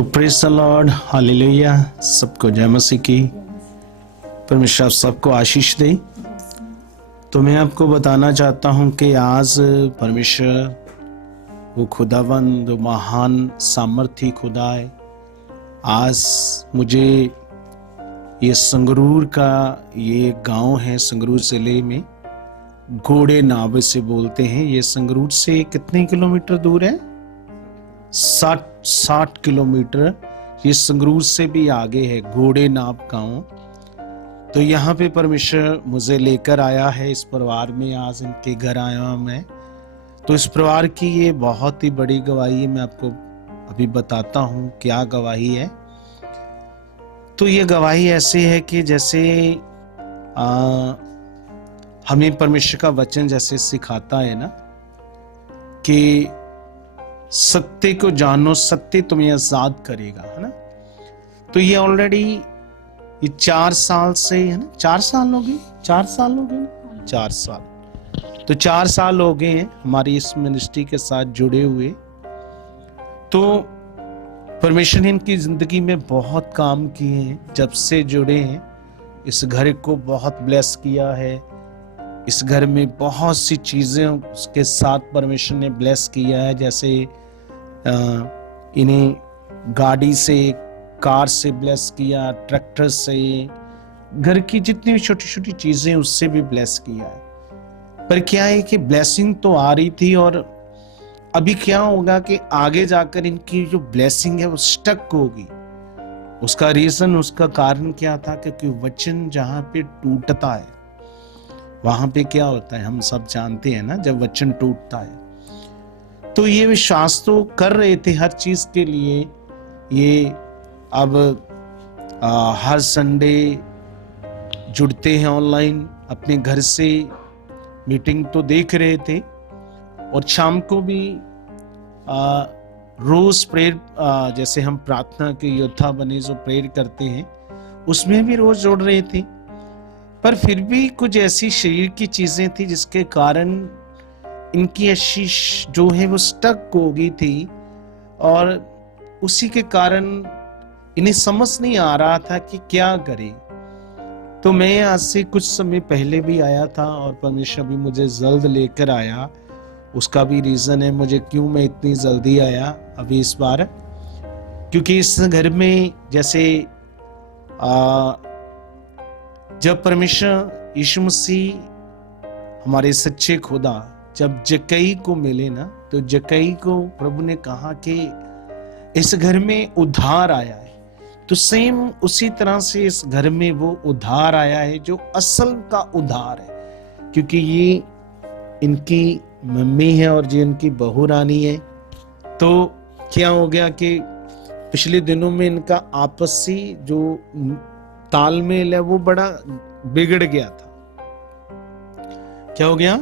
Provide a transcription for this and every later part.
तो praise the Lord, hallelujah. सबको जय मसीह की। परमेश्वर सबको आशीष दे। तो मैं आपको बताना चाहता हूं कि आज परमेश्वर वो खुदावंद, वो महान सामर्थी खुदा है। आज मुझे ये संगरूर का ये गांव है, संगरूर जिले में घोड़े नावे से बोलते हैं। ये संगरूर से कितने किलोमीटर दूर है? 60 किलोमीटर। ये संगरूर से भी आगे है घोड़े नाव गांव। तो यहाँ पे परमेश्वर मुझे लेकर आया है। इस परिवार में आज इनके घर आया हूँ मैं। तो इस परिवार की ये बहुत ही बड़ी गवाही है। मैं आपको अभी बताता हूँ क्या गवाही है। तो ये गवाही ऐसी है कि जैसे हमें परमेश्वर का वचन जैसे सिखाता है ना कि सत्य को जानो, सत्य तुम्हें आजाद करेगा, है ना। तो ये ऑलरेडी ये 4 साल से, है ना, 4 साल हो गए, 4 साल हो गए, 4 साल। तो 4 साल हो गए हैं हमारी इस मिनिस्ट्री के साथ जुड़े हुए। तो परमेश्वर ने इनकी जिंदगी में बहुत काम किए हैं। जब से जुड़े हैं इस घर को बहुत ब्लेस किया है। इस घर में बहुत सी चीजें उसके साथ परमेश्वर ने ब्लेस किया है। जैसे इन्हें गाड़ी से, कार से ब्लेस किया, ट्रैक्टर से, घर की जितनी छोटी छोटी चीजें उससे भी ब्लेस किया है। पर क्या है कि ब्लेसिंग तो आ रही थी, और अभी क्या होगा कि आगे जाकर इनकी जो ब्लेसिंग है वो स्टक होगी। उसका रीजन, उसका कारण क्या था? क्योंकि वचन जहां पे टूटता है वहां पे क्या होता है हम सब जानते हैं ना, जब वचन टूटता है। तो ये विश्वास तो कर रहे थे हर चीज के लिए। ये अब हर संडे जुड़ते हैं ऑनलाइन, अपने घर से मीटिंग तो देख रहे थे, और शाम को भी रोज प्रेयर, जैसे हम प्रार्थना के योद्धा बने जो प्रेयर करते हैं उसमें भी रोज जुड़ रहे थे। पर फिर भी कुछ ऐसी शरीर की चीजें थी जिसके कारण इनकी आशीष जो है वो स्टक हो गई थी, और उसी के कारण इन्हें समझ नहीं आ रहा था कि क्या करें। तो मैं आज से कुछ समय पहले भी आया था, और परमेश्वर भी मुझे जल्द लेकर आया। उसका भी रीजन है मुझे क्यों मैं इतनी जल्दी आया अभी इस बार, क्योंकि इस घर में जैसे जब परमेश्वर यीशु मसीह हमारे सच्चे खुदा जब जक्कई को मिले ना, तो जक्कई को प्रभु ने कहा कि इस घर में उद्धार आया है। तो सेम उसी तरह से इस घर में वो उद्धार आया है जो असल का उद्धार है, क्योंकि ये इनकी मम्मी है और ये इनकी बहू रानी है। तो क्या हो गया कि पिछले दिनों में इनका आपसी जो तालमेल है वो बड़ा बिगड़ गया था। क्या हो गया?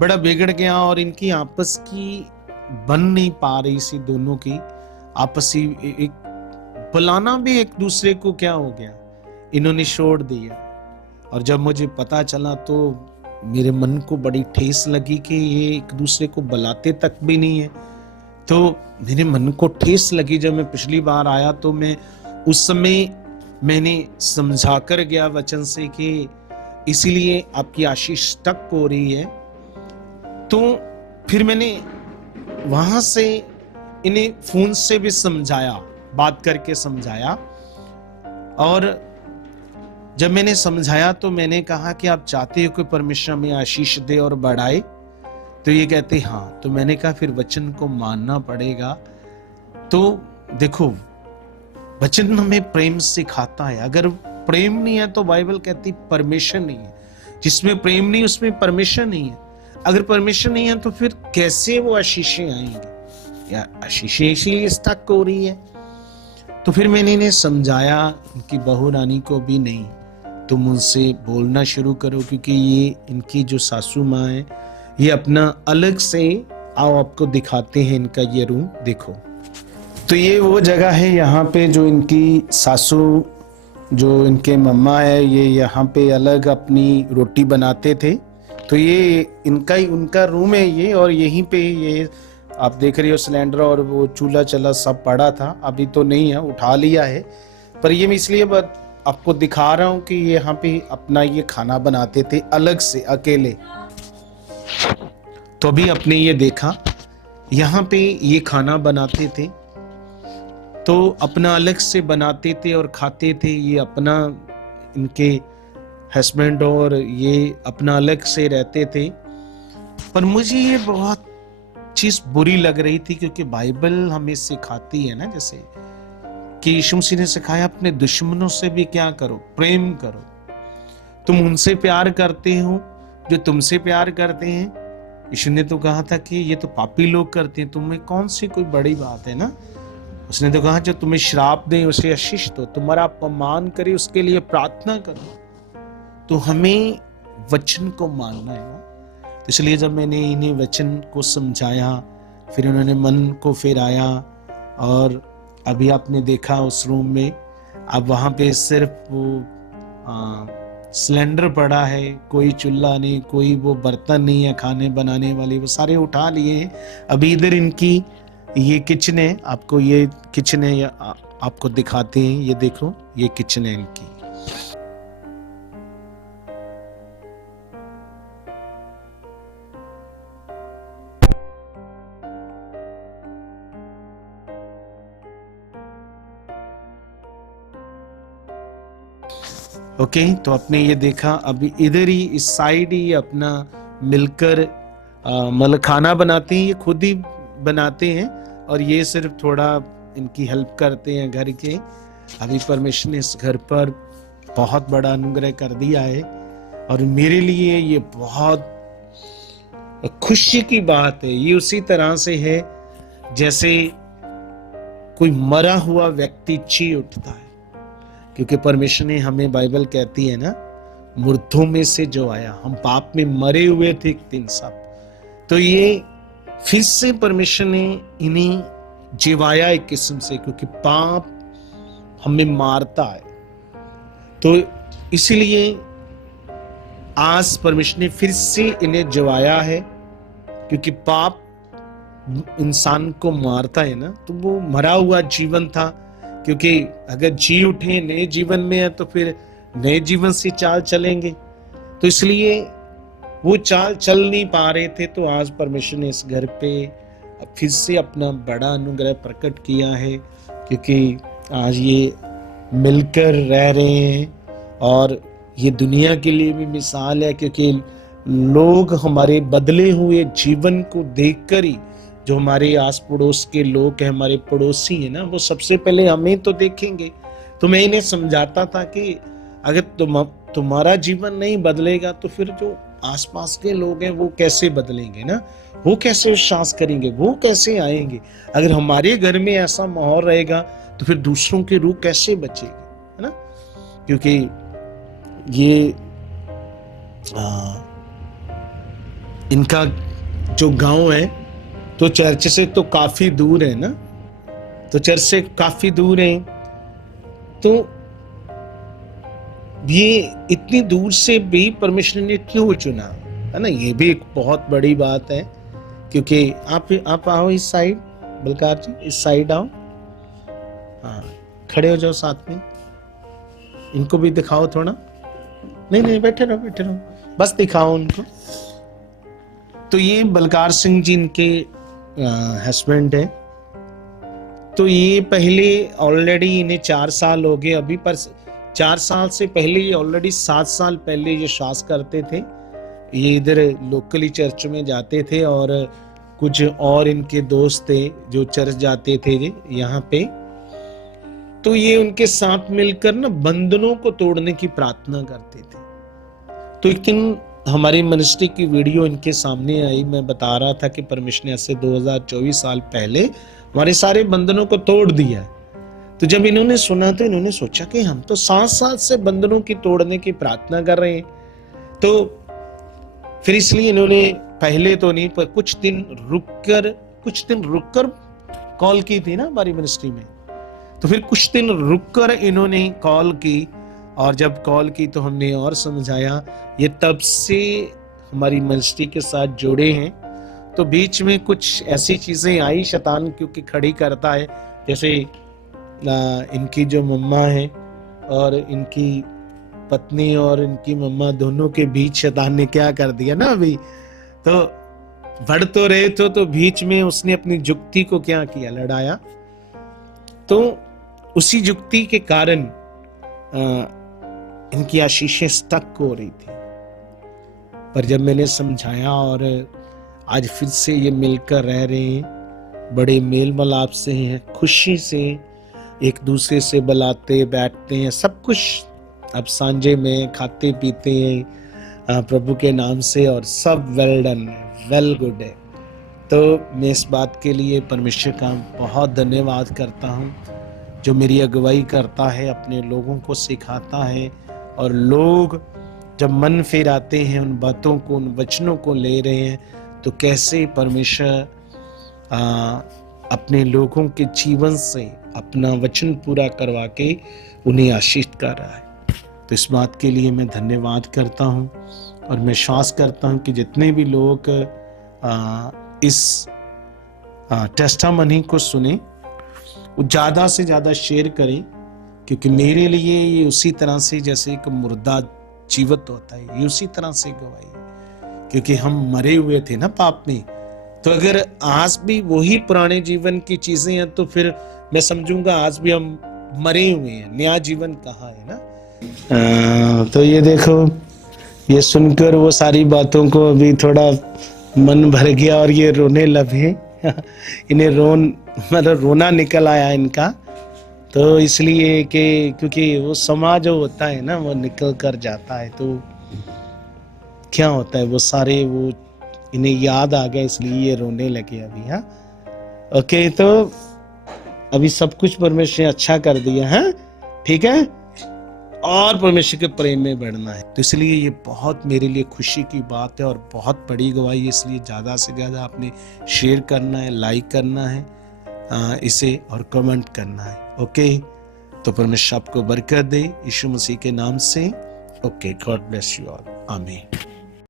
बड़ा बिगड़ गया, और इनकी आपस की बन नहीं पा रही सी, दोनों की आपसी एक बुलाना भी एक दूसरे को क्या हो गया, इन्होंने छोड़ दिया। और जब मुझे पता चला तो मेरे मन को बड़ी ठेस लगी कि ये एक दूसरे को बुलाते तक भी नहीं है। तो मेरे मन को ठेस लगी। जब मैं पिछली बार आया तो मैं उस समय मैंने समझा कर गया वचन से कि इसीलिए आपकी आशीष स्टक हो रही है। तो फिर मैंने वहां से इन्हें फोन से भी समझाया, बात करके समझाया। और जब मैंने समझाया तो मैंने कहा कि आप चाहते हो कि परमेश्वर हमें आशीष दे और बढ़ाए? तो ये कहते हाँ। तो मैंने कहा फिर वचन को मानना पड़ेगा। तो देखो, वचन हमें प्रेम सिखाता है। अगर प्रेम नहीं है तो बाइबल कहती परमेश्वर नहीं है। जिसमें प्रेम नहीं उसमें परमेश्वर नहीं है। अगर परमेश्वर नहीं है तो फिर कैसे वो आशीषें आएंगी? या आशीषें इसीलिए स्टक हो रही है। तो फिर मैंने इन्हें समझाया, इनकी बहू रानी को भी, नहीं तुम उनसे बोलना शुरू करो, क्योंकि ये इनकी जो सासू माँ है ये अपना अलग से, आओ आपको दिखाते हैं इनका ये रूम। देखो, तो ये वो जगह है यहाँ पे जो इनकी सासू, जो इनके मम्मा है, ये यहाँ पे अलग अपनी रोटी बनाते थे। तो ये इनका ही उनका रूम है ये, और यहीं पे ये आप देख रही हो सिलेंडर और वो चूल्हा चला सब पड़ा था, अभी तो नहीं है, उठा लिया है। पर ये मैं इसलिए आपको दिखा रहा हूँ कि यहाँ पे अपना ये खाना बनाते थे अलग से अकेले। तो अभी आपने ये देखा यहाँ पे ये खाना बनाते थे, तो अपना अलग से बनाते थे और खाते थे। ये अपना, इनके हस्बैंड और ये अपना अलग से रहते थे। पर मुझे ये बहुत चीज बुरी लग रही थी, क्योंकि बाइबल हमें सिखाती है ना, जैसे कि यीशु मसीह ने सिखाया अपने दुश्मनों से भी क्या करो, प्रेम करो। तुम उनसे प्यार करते हो जो तुमसे प्यार करते हैं। यीशु ने तो कहा था कि ये तो पापी लोग करते हैं, तुम्हें कौन सी कोई बड़ी बात है ना। उसने तो कहा जो तुम्हें श्राप दे उसे आशीष दो, तुम्हारा अपमान करे उसके लिए प्रार्थना करो। तो हमें वचन को मानना है ना। तो इसलिए जब मैंने इन्हें वचन को समझाया, फिर उन्होंने मन को फिराया, और अभी आपने देखा उस रूम में, अब वहां पे सिर्फ वो सिलेंडर पड़ा है, कोई चूल्हा नहीं, कोई वो बर्तन नहीं है खाने बनाने वाली, वो सारे उठा लिए हैं। अभी इधर इनकी ये किचन है, आपको ये किचन है आपको दिखाते हैं। ये देखो, ये किचन है इनकी। ओके, तो आपने ये देखा, अभी इधर ही इस साइड ही अपना मिलकर मतलब खाना बनाते हैं, ये खुद ही बनाते हैं, और ये सिर्फ थोड़ा इनकी हेल्प करते हैं घर के। अभी परमेश्वर ने इस घर पर बहुत बड़ा अनुग्रह कर दिया है, और मेरे लिए ये बहुत खुशी की बात है। ये उसी तरह से है जैसे कोई मरा हुआ व्यक्ति ची उठता है, क्योंकि परमेश्वर ने हमें, बाइबल कहती है ना, मुर्दों में से जो आया, हम पाप में मरे हुए थे एक दिन सब, तो ये फिर से परमेश्वर ने इन्हें जिवाया एक किस्म से, क्योंकि पाप हमें मारता है। तो इसीलिए आज परमेश्वर ने फिर से इन्हें जिवाया है, क्योंकि पाप इंसान को मारता है ना। तो वो मरा हुआ जीवन था, क्योंकि अगर जी उठे नए जीवन में है तो फिर नए जीवन से चाल चलेंगे। तो इसलिए वो चाल चल नहीं पा रहे थे, तो आज परमेश्वर ने इस घर पे फिर से अपना बड़ा अनुग्रह प्रकट किया है, क्योंकि आज ये मिलकर रह रहे हैं। और ये दुनिया के लिए भी मिसाल है, क्योंकि लोग हमारे बदले हुए जीवन को देखकर ही, जो हमारे आस पड़ोस के लोग हैं, हमारे पड़ोसी हैं ना, वो सबसे पहले हमें तो देखेंगे। तो मैं इन्हें समझाता था कि अगर तुम्हारा जीवन नहीं बदलेगा तो फिर जो आसपास के लोग हैं वो कैसे बदलेंगे ना, वो कैसे विश्वास करेंगे, वो कैसे आएंगे। अगर हमारे घर में ऐसा माहौल रहेगा तो फिर दूसरों की रूह कैसे बचेगी, है ना। क्योंकि ये इनका जो गांव है तो चर्च से तो काफी दूर है ना, तो चर्च से काफी दूर है। तो ये इतनी दूर से भी परमेश्वर ने क्यों चुना, है ना, ये भी एक बहुत बड़ी बात है। क्योंकि आप आओ इस साइड, बलकार जी इस साइड आओ, हाँ खड़े हो जाओ साथ में, इनको भी दिखाओ थोड़ा। नहीं बैठे रहो, बस दिखाओ उनको। तो ये बलकार सिंह जी इनके हस्बैंड है। तो ये पहले ऑलरेडी इन्हें 4 साल हो गए अभी, पर 4 साल से पहले ये ऑलरेडी 7 साल पहले ये श्वास करते थे। ये इधर लोकली चर्च में जाते थे, और कुछ और इनके दोस्त थे जो चर्च जाते थे यहाँ पे। तो ये उनके साथ मिलकर ना बंधनों को तोड़ने की प्रार्थना करते थे। तो एक दिन हमारी मिनिस्ट्री की वीडियो इनके सामने आई, मैं बता रहा था कि परमेश्वर ने ऐसे 2024 साल पहले हमारे सारे बंधनों को तोड़ दिया है। तो जब इन्होंने सुना तो इन्होंने सोचा कि हम तो 7 साल से बंधनों की तोड़ने की प्रार्थना कर रहे हैं। तो फिर इसलिए इन्होंने पहले तो नहीं, पर कुछ दिन रुककर कॉल की थी ना हमारी मिनिस्ट्री में। तो फिर कुछ दिन रुककर इन्होंने कॉल की, और जब कॉल की तो हमने और समझाया। ये तब से हमारी मिनिस्ट्री के साथ जुड़े हैं। तो बीच में कुछ ऐसी चीजें आई, शैतान क्योंकि खड़ी करता है, जैसे इनकी जो मम्मा है और इनकी पत्नी और इनकी मम्मा दोनों के बीच शैतान ने क्या कर दिया ना, अभी तो बढ़ तो रहे थे तो बीच में उसने अपनी जुक्ति को क्या किया, लड़ाया। तो उसी जुक्ति के कारण इनकी आशीषें स्टक हो रही थी। पर जब मैंने समझाया और आज फिर से ये मिलकर रह रहे हैं, बड़े मेल मिलाप से हैं, खुशी से एक दूसरे से बुलाते बैठते हैं, सब कुछ अब सांझे में खाते पीते हैं प्रभु के नाम से, और सब वेल डन है, वेल गुड है। तो मैं इस बात के लिए परमेश्वर का बहुत धन्यवाद करता हूँ, जो मेरी अगुवाई करता है, अपने लोगों को सिखाता है, और लोग जब मन फिराते हैं उन बातों को, उन वचनों को ले रहे हैं, तो कैसे परमेश्वर अपने लोगों के जीवन से अपना वचन पूरा करवा के उन्हें आशीष कर रहा है। तो इस बात के लिए मैं धन्यवाद करता हूँ, और मैं विश्वास करता हूँ कि जितने भी लोग इस टेस्टामनी को सुने वो ज़्यादा से ज़्यादा शेयर करें, क्योंकि मेरे लिए ये उसी तरह से जैसे एक मुर्दा जीवित होता है, ये उसी तरह से गवाही है, क्योंकि हम मरे हुए थे ना पाप में। तो अगर आज भी वही पुराने जीवन की चीजें हैं तो फिर मैं समझूंगा आज भी हम मरे हुए हैं, नया जीवन कहाँ है ना। तो ये देखो, ये सुनकर वो सारी बातों को अभी थोड़ा मन भर गया और ये रोने लगे। इन्हें मतलब रोना निकल आया इनका, तो इसलिए कि क्योंकि वो समाज जो होता है ना वो निकल कर जाता है, तो क्या होता है वो सारे वो इन्हें याद आ गया, इसलिए ये रोने लगे अभी। हाँ ओके, तो अभी सब कुछ परमेश्वर ने अच्छा कर दिया है, ठीक है, और परमेश्वर के प्रेम में बढ़ना है। तो इसलिए ये बहुत मेरे लिए खुशी की बात है और बहुत बड़ी गवाही है, इसलिए ज़्यादा से ज़्यादा आपने शेयर करना है, लाइक करना है इसे, और कमेंट करना है। ओके, तो परमेश्वर आपको बरकत दे यीशु मसीह के नाम से। Okay, God bless you all, आमीन।